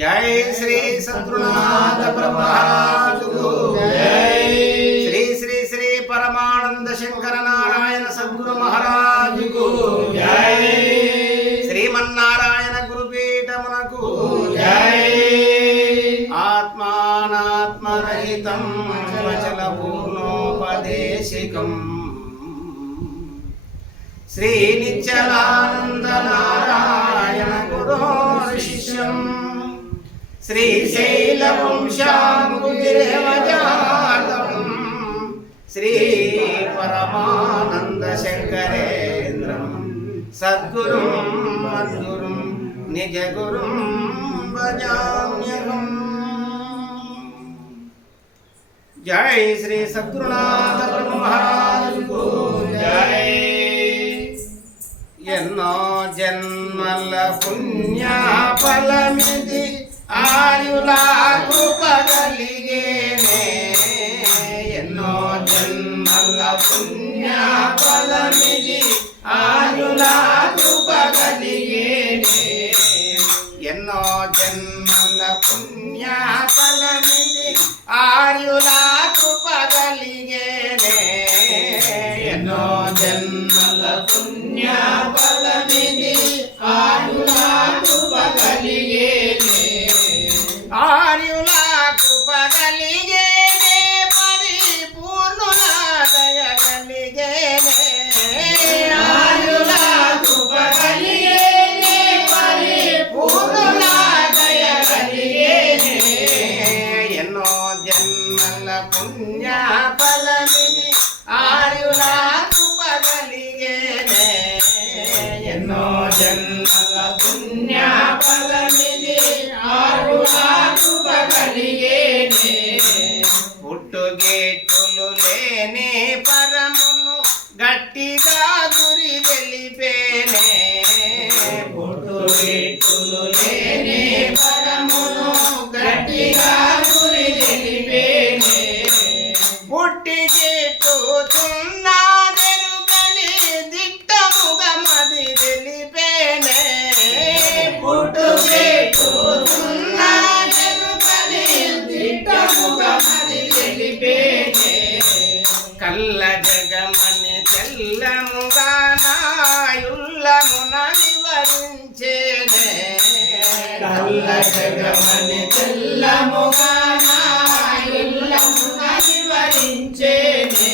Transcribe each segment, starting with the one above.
జై శ్రీ సద్గురునాథ బ్రహ్మరాజుకు జై. శ్రీ శ్రీ శ్రీ పరమానంద శంకర నారాయణ సద్గురు మహారాజుకు జై. శ్రీమన్నారాయణ గురుపీఠమునకు జై. ఆత్మానాత్మరహితం అచల పూర్ణోపదేశికం శ్రీ నిత్యానంద నారాయణ గురో శిష్యం శ్రీశైలవంశాముగిరేవజాతం శ్రీ పరమానంద శంకరేంద్రం సద్గురుం మద్గురుం నిజ గురుం భజామ్యహం. జై శ్రీ సద్గురునాథ బ్రహ్మరాజుకు జై. ఎన్నో జన్మల పుణ్య ఫలమిది ఆయుల కృప కలిగేనే. ఎన్నో జన్మల పుణ్య ఫలమిది ఆయుల కృప కలిగేనే. ఎన్నో జన్మల పుణ్య ఫలమిది ఆయుల కృప కలిగేనే. ఎన్నో జన్మల పుణ్య ఫలమిది ఆయుల కృప కలిగేనే. ఆయుల కృప కలిగేనే పరిపూర్ణుల దయ కలిగేనే. ఆయుల కృప కలిగేనే పరిపూర్ణుల దయ కలిగేనే. ఎన్నో జన్మల పుణ్య ఫలమిది ఆయుల కృప కలిగేనే. ఎన్నో జన్మల పుణ్య ఫలమిది ఆయుల కృప కలిగేనే. పుట్టుగేట్టులు లేని పరమును గట్టిగా గురి తెలిపేనే. పుట్టుగేట్టులు లేని పరమును గట్టిగా గురి తెలిపేనే. పుట్టిగేట్టుచున్నాదెరుకని దిట్టముగా మది తెలిపేనే. పుట్టుగేట్టుచున్నాదెరుకని దిట్టముగా మది తెలిపేనే. కల్ల జగమని తెల్లముగా నాయుల్లమున వివరించేనే. కల్ల జగమని తెల్లముగా నాయుల్లమున వివరించేనే.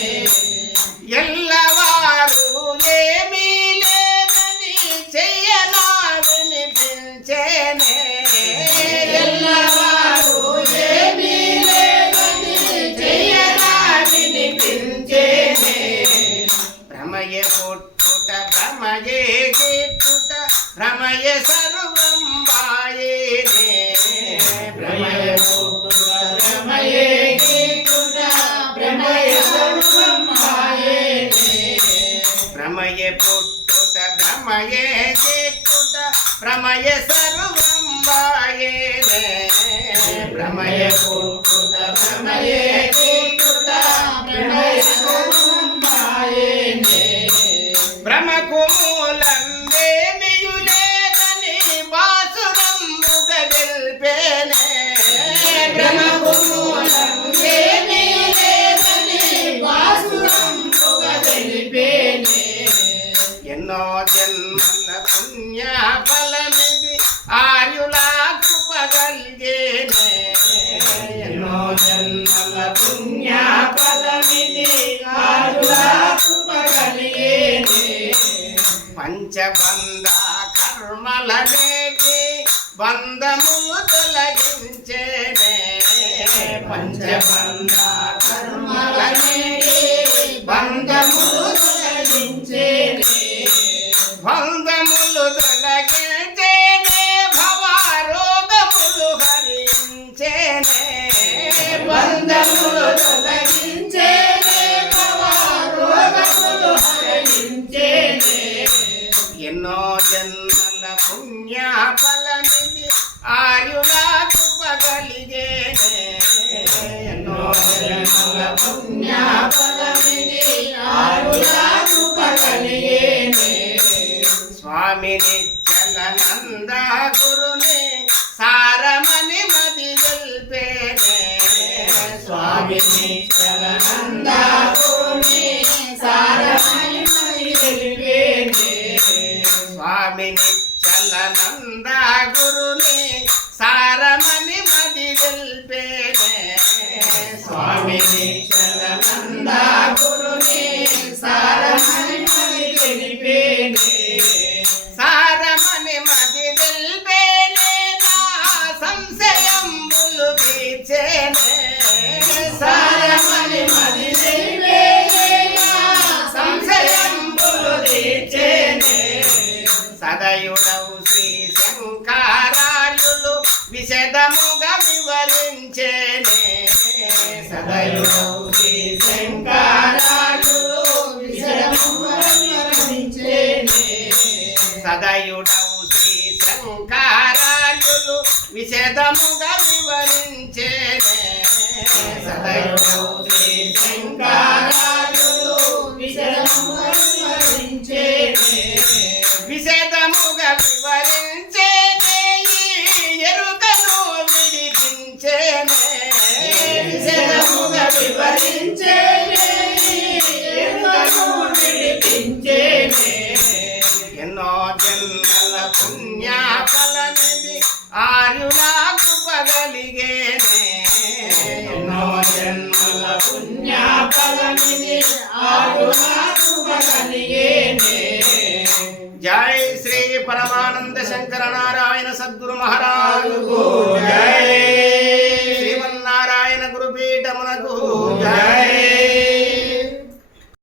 ఎల్లవారు ఏమీ లేదని చెయ్యనా వినిపించేనే. ఎల్లవారు ఏమీ లేదని చెయ్యనా వినిపించేనే. భ్రమయే పుట్టుట భ్రమయే గిట్టుట భ్రమయే సర్వం బాయేనే. భ్రమయే పుట్టుట భ్రమయే గిట్టుట భ్రమయే సర్వం బాయేనే. భ్రమయే పుట్టుట భ్రమయే గిట్టుట భ్రమయే సర్వం బాయేనే. భ్రమయే పుట్టుట భ్రమయే గిట్టుట భ్రమయే సర్వం బాయేనే. భ్రమకు మూలందేమియు లేదని బాసురంబుగ తెలిపేనే. భ్రమకు మూలందేమియు లేదని బాసురంబుగ తెలిపేనే. ఎన్నో జన్మల పుణ్య ఫలమిది ఆయుల కృప కలిగేనే. ఎన్నో జన్మల పుణ్య ఫలమిది ఆయుల కృప కలిగేనే. పంచబంధ కర్మల నేటి బంధములు తొలగించేనే. పంచబంధ కర్మల నేటి బంధములు తొలగించేనే. బంధములు తొలగించేనే భవరోగములు హరించేనే. బంధములు తొలగించేనే భవరోగములు హరించేనే. ఎన్నో జన్మల పుణ్య ఫలమిది ఆయుల కృప కలిగేనే. ఎన్నో జన్మల పుణ్య ఫలమిది ఆయుల కృప కలిగేనే. స్వామి నిత్య స్వామి నిశ్చలానంద గురుని సారమని మది తెలిపేనే స్వామి నిశ్చలానంద గురుని సారమని మది తెలిపేనే స్వామి నిశ్చలానంద గురుని సారమని మది తెలిపేనే సారమని మది తెలిపేనే నా సంశయంబులు తీర్చేనే సారమని మది తెలిపేనే నా సంశయంబులు తీర్చేనే సదయుడవు శ్రీ శంకరార్యులు విశదముగా వివరించేనే సదయుడవు శ్రీ శంకరార్యులు విశదముగా వివరించేనే సదయుడవు శ్రీ శంకరార్యులు విశదముగా వివరించేనే సదయుడవు శ్రీ శంకరార్యులు విశదముగా వివరించేనే విశదముగా వివరించేనే ఎరుకను విడిపించేనే విశదముగా వివరించేనే ఎరుకను విడిపించేనే ఎన్నో జన్మల పుణ్య ఫలనిధి ఆర్యులా కృపగలిగేనే ఎన్నో జన్మల పుణ్య ఫలనిధి ఆర్యులా కృపగలిగేనే జై శ్రీ పరమానంద శంకర నారాయణ సద్గురు మహారాజుకు జై శ్రీమన్నారాయణ గురుపీఠమునకు జై